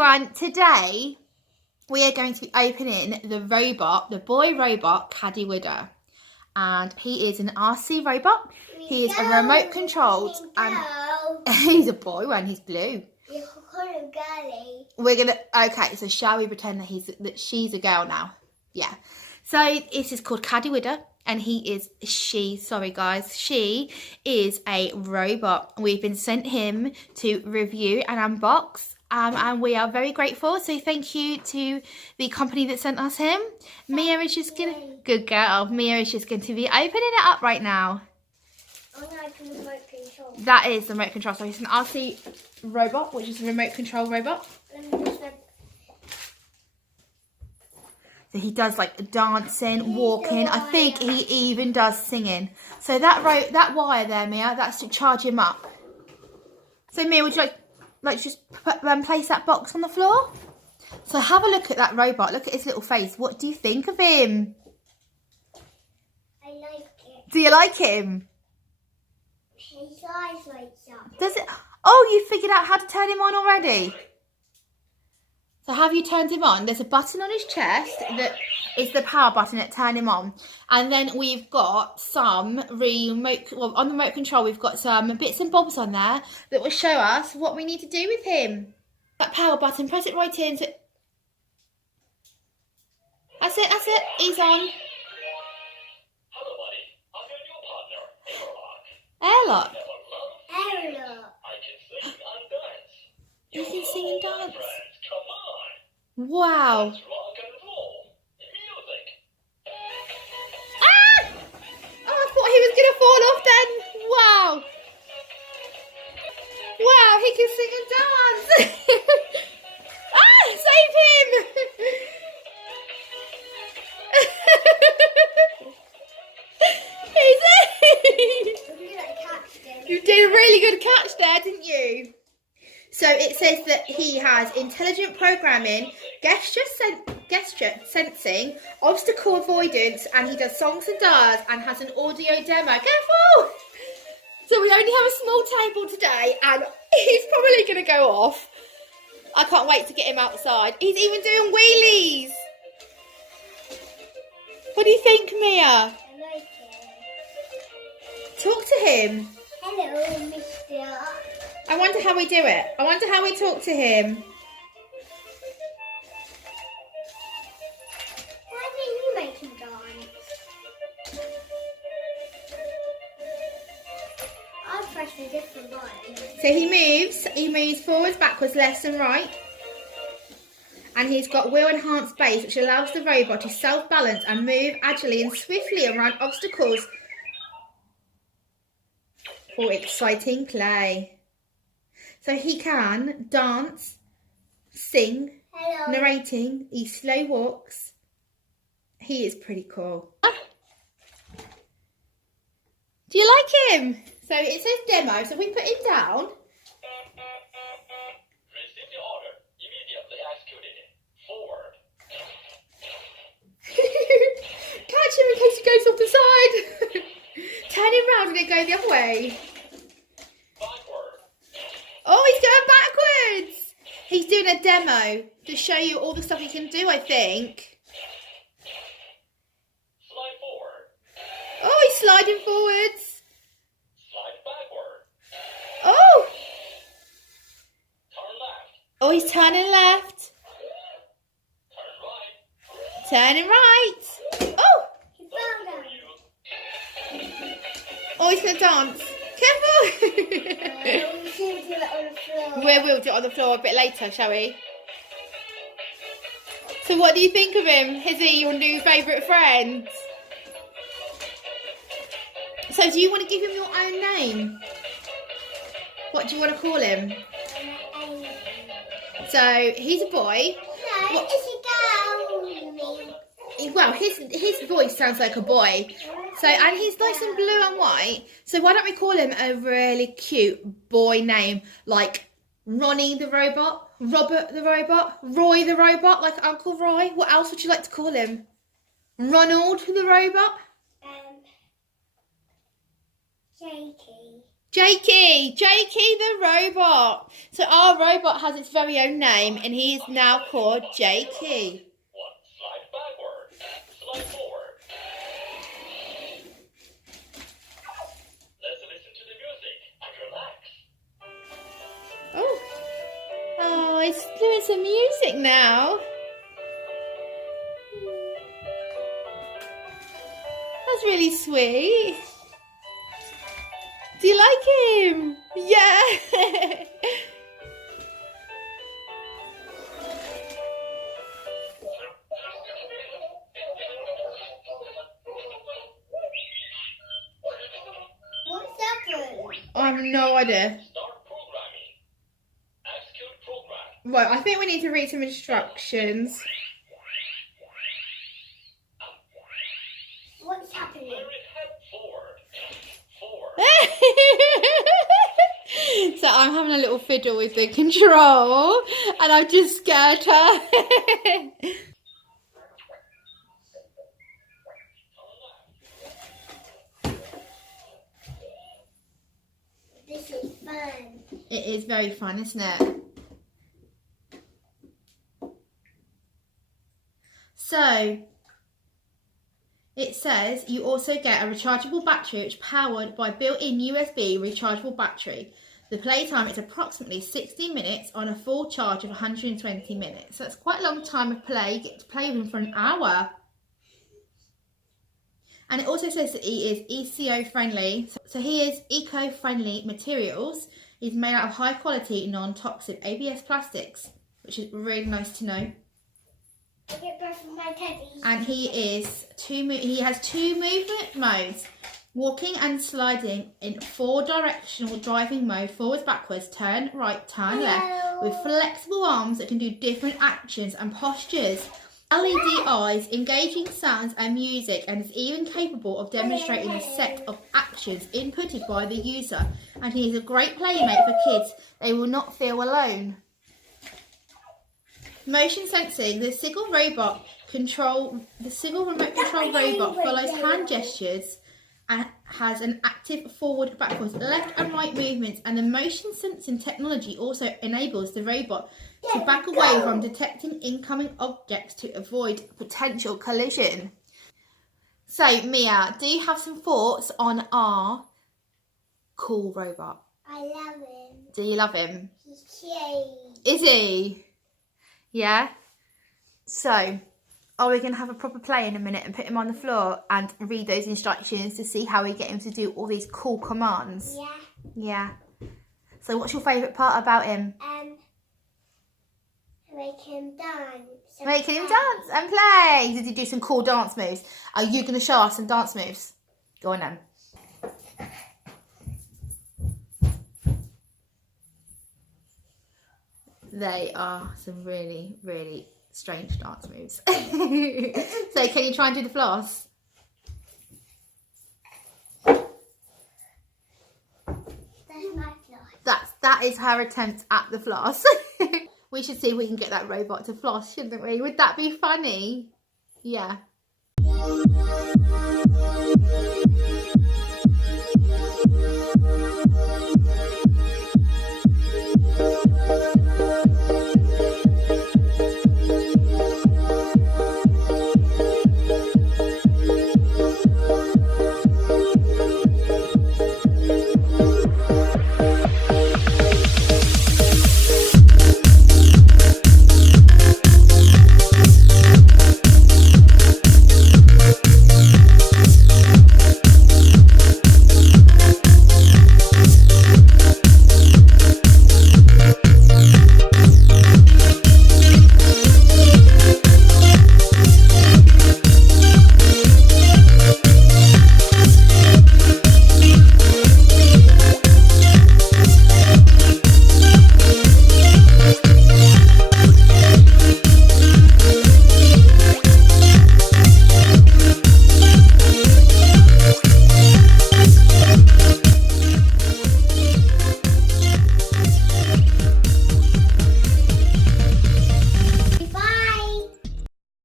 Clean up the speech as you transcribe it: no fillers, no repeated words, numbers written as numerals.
everyone, today we are going to be opening the boy robot, Caddy Widder. And he is an RC robot. He is a remote controlled and he's a boy when he's blue. We're gonna okay, so shall we pretend that she's a girl now? Yeah. So this is called Caddy Widder and she is a robot. We've been sent him to review and unbox. And we are very grateful. So thank you to the company that sent us him. Mia is just gonna, good girl. Mia is just going to be opening it up right now. Remote control. That is the remote control. So it's an RC robot, which is a remote control robot. So he does like dancing, walking. I think he even does singing. So that wire there, Mia, that's to charge him up. So Mia, would you like just place that box on the floor? So have a look at that robot. Look at his little face. What do you think of him? I like it. Do you like him? His eyes lights up. Does it? Oh, you figured out how to turn him on already. So have you turned him on? There's a button on his chest that is the power button that turn him on. And then we've got some on the remote control, we've got some bits and bobs on there that will show us what we need to do with him. That power button, press it right in. So that's it, he's on. Hello, buddy. I'm your new partner, Airlock. Airlock. I can sing and dance. You can sing and dance. Friends, come on. Wow. Let's rock and roll. Music. Ah! Oh, I thought he was going to fall off then. Wow. Wow, he can sing and dance. Ah, save him. You did a really good catch there, didn't you? So it says that he has intelligent programming, gesture sensing, obstacle avoidance, and he does songs and dance and has an audio demo. Careful! So we only have a small table today and he's probably going to go off. I can't wait to get him outside. He's even doing wheelies. What do you think, Mia? I like it. Talk to him. Hello, mister. I wonder how we do it. I wonder how we talk to him. Why didn't you make him dance? I'll press a different button. So he moves forwards, backwards, left and right. And he's got wheel enhanced base, which allows the robot to self-balance and move agilely and swiftly around obstacles for exciting play. So he can dance, sing, Hello. narrating, he slow walks. He is pretty cool. Do you like him? So it says demo, so we put him down. Receive the order. Immediately executed it. Forward. Catch him in case he goes off the side. Turn him round and then go the other way. Backward. Oh, he's going backwards. He's doing a demo to show you all the stuff he can do, I think. Slide forward. Oh, he's sliding forwards. Slide backward. Oh. Turn left. Oh, he's turning left. Turn right. Turning right. Oh. He fell down. Oh, he's going to dance. Careful. We should do it on the floor. We'll do it on the floor a bit later, shall we? So what do you think of him? Is he your new favourite friend? So do you want to give him your own name? What do you want to call him? So he's a boy. No, What? it's a girl, you mean. Well, his voice sounds like a boy. So, and he's nice and blue and white. So why don't we call him a really cute boy name, like Ronnie the robot, Robert the robot, Roy the robot, like Uncle Roy. What else would you like to call him? Ronald the robot? Jakey. Jakey the robot. So our robot has its very own name and he is now called Jakey. One, slide backward. Slide forward. Let's listen to the music and relax. Oh, it's doing some music now. That's really sweet. Do you like him? Yeah. What's that for? I have no idea. Start programming. Execute program. Right, I think we need to read some instructions. What's happening? Carry head forward. Forward. So I'm having a little fiddle with the control and I've just scared her. This is fun. It is very fun, isn't it? So it says you also get a rechargeable battery which is powered by built-in USB rechargeable battery. The playtime is approximately 60 minutes on a full charge of 120 minutes. So that's quite a long time of play. You get to play with him for an hour. And it also says that he is ECO friendly. So he is eco-friendly materials. He's made out of high quality non-toxic ABS plastics, which is really nice to know. I get breath from my teddy. And he has two movement modes. Walking and sliding in 4-directional driving mode, forwards, backwards, turn right, turn left, with flexible arms that can do different actions and postures. LED eyes, engaging sounds and music, and is even capable of demonstrating a set of actions inputted by the user. And he is a great playmate for kids. They will not feel alone. Motion sensing. The SGILE Remote Control Robot follows hand gestures and has an active forward, backwards, left and right movements, and the motion sensing technology also enables the robot to back away from detecting incoming objects to avoid potential collision. So Mia, do you have some thoughts on our cool robot? I love him. Do you love him? He's cute. Is he? Yeah? So, are we going to have a proper play in a minute and put him on the floor and read those instructions to see how we get him to do all these cool commands? Yeah. Yeah. So what's your favourite part about him? Make him dance. Making him dance and play. Did he do some cool dance moves? Are you going to show us some dance moves? Go on then. They are some really, really strange dance moves. So can you try and do the floss? That's my floss. That is her attempt at the floss. We should see if we can get that robot to floss, shouldn't we? Would that be funny? Yeah.